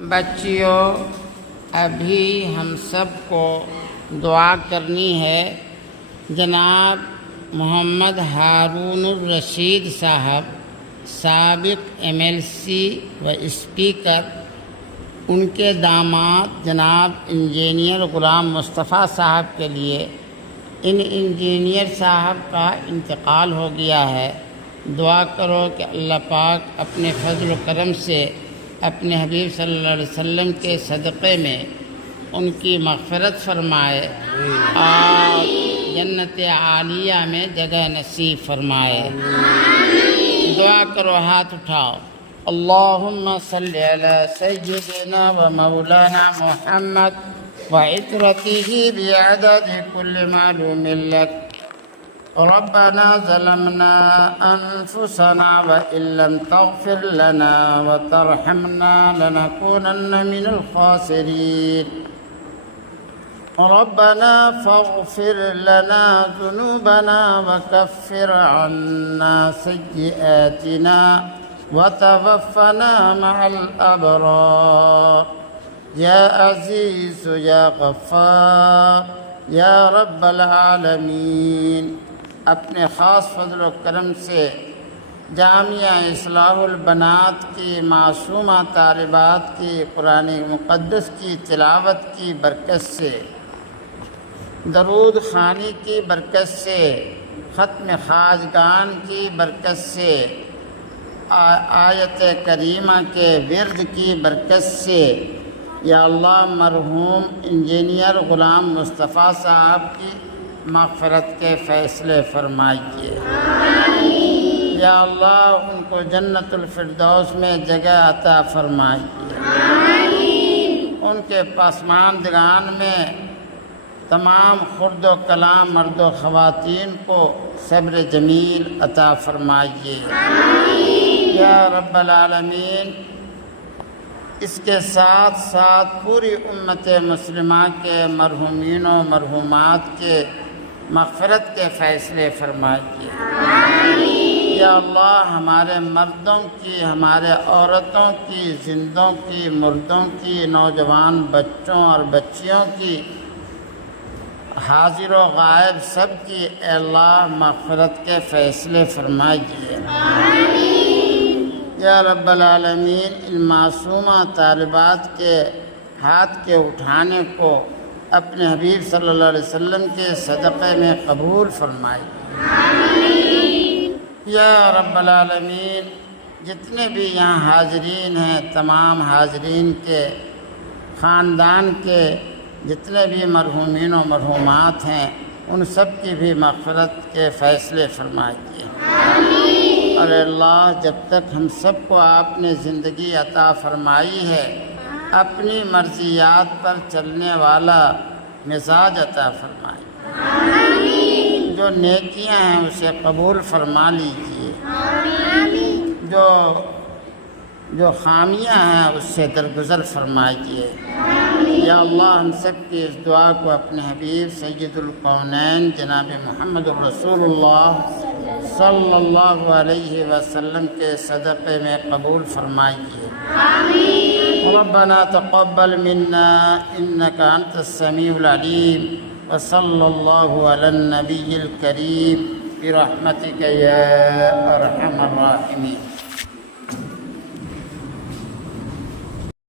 بچیوں، ابھی ہم سب کو دعا کرنی ہے۔ جناب محمد ہارون الرشید صاحب، سابق MLC و اسپیکر، ان کے داماد جناب انجینئر غلام مصطفیٰ صاحب کے لیے ان انجینئر صاحب کا انتقال ہو گیا ہے۔ دعا کرو کہ اللہ پاک اپنے فضل و کرم سے اپنے حبیب صلی اللہ علیہ وسلم کے صدقے میں ان کی مغفرت فرمائے اور جنت عالیہ میں جگہ نصیب فرمائے۔ دعا کرو، ہاتھ اٹھاؤ۔ اللہم صلی علی سیدنا و مولانا محمد وعطرتہ بعدد کل معلوم لک۔ ربنا ظلمنا أنفسنا وإن لم تغفر لنا وترحمنا لنكونن من الخاسرين۔ ربنا فاغفر لنا ذنوبنا وكفر عنا سيئاتنا وتوفنا مع الأبرار يا عزيز يا غفار یا رب العالمین۔ اپنے خاص فضل و کرم سے جامعہ اصلاح البنات کی معصومہ طالبات کی قرآن مقدس کی تلاوت کی برکت سے، درود خوانی کی برکت سے، ختم خواجگان کی برکت سے، آیت کریمہ کے ورد کی برکت سے، یا اللہ مرحوم انجینئر غلام مصطفیٰ صاحب کی مغفرت کے فیصلے فرمائیے۔ یا اللہ ان کو جنت الفردوس میں جگہ عطا فرمائیے۔ ان کے پسماندگان میں تمام خرد و کلام مرد و خواتین کو صبر جمیل عطا فرمائیے۔ یا رب العالمین، اس کے ساتھ ساتھ پوری امت مسلمہ کے مرحومین و مرحومات کے مغفرت کے فیصلے فرمائیے۔ یا اللہ ہمارے مردوں کی، ہمارے عورتوں کی، زندوں کی، مردوں کی، نوجوان بچوں اور بچیوں کی، حاضر و غائب سب کی اے اللہ مغفرت کے فیصلے فرمائیے۔ یا رب العالمین، ان معصومہ طالبات کے ہاتھ کے اٹھانے کو اپنے حبیب صلی اللہ علیہ وسلم کے صدقے میں قبول فرمائیے۔ یا رب العالمین، جتنے بھی یہاں حاضرین ہیں، تمام حاضرین کے خاندان کے جتنے بھی مرحومین و مرحومات ہیں، ان سب کی بھی مغفرت کے فیصلے فرمائیے۔ اور اللہ جب تک ہم سب کو آپ نے زندگی عطا فرمائی ہے، اپنی مرضیات پر چلنے والا مزاج عطا فرمائیے۔ جو نیکیاں ہیں اسے قبول فرما لیجیے، جو خامیاں ہیں اس سے درگزر فرمائیے۔ یا اللہ ہم سب کی اس دعا کو اپنے حبیب سید الکونین جناب محمد الرسول اللہ صلی اللہ علیہ وسلم کے صدقے میں قبول فرمائیے۔ ربنا تقبل منا انك انت السمیع العلیم، وصلی اللہ علی النبی الکریم برحمتک یا ارحم الراحمین۔